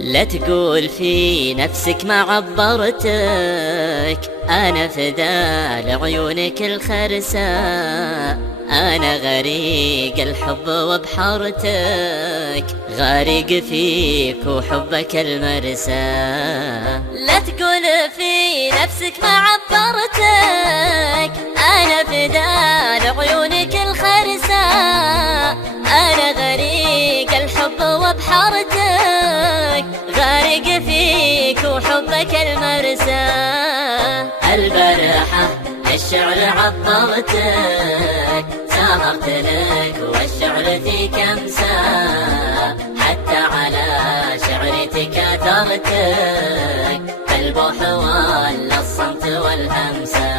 لا تقول في نفسك ما عبرتك، أنا فدا لعيونك الخرساء. أنا غريق الحب وبحارتك، غارق فيك وحبك المرسى. لا تقول في نفسك ما عبرتك، أنا فدا لعيونك الخرساء. أنا غريق الحب وبحارتك، غارق فيك وحبك المرسى. البارحة الشعر عطرتك، سهرت لك والشعر فيك أمسى. حتى على شعري تكاثرتك، البوح ولا الصمت والهمسة.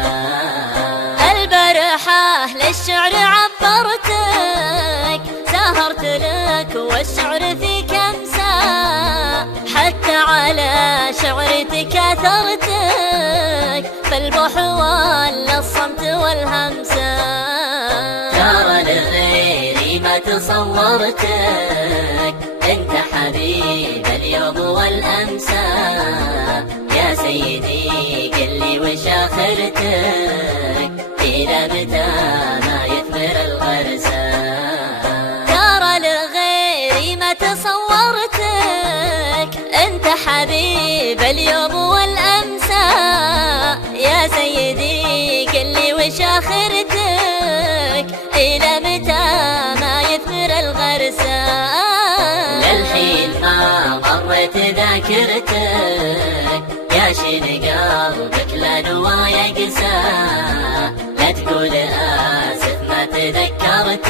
البارحة للشعر عبرتك، سهرت لك والشعر فيك أمسى. حتى على شعري تكاثرتك، فالبوح ولا الصمت والهمسة. ترى لغيري ما تصورتك، انت حبيب اليوم والأمسى. يا سيدي قل لي وش آخرتك، إلى متى ما يثمر الغرسى. ترى لغيري ما تصورتك، انت حبيب اليوم والأمسى. يا سيدي قل لي وش آخرتك، إلى متى ما يثمر الغرسى. للحين ما مرت ذاكرتك، يا شين قلبك لا نوايا قسى. لا تقول آسف ما تذكرتك،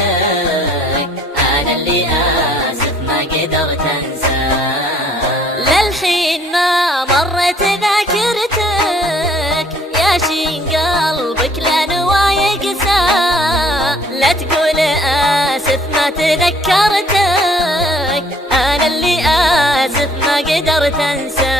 أنا اللي آسف ما قدرت أنسى. للحين ما مرت ذاكرتك، يا شين قلبك لا نوايا قسى. لا تقول آسف ما تذكرتك، أنا اللي آسف ما قدرت أنسى.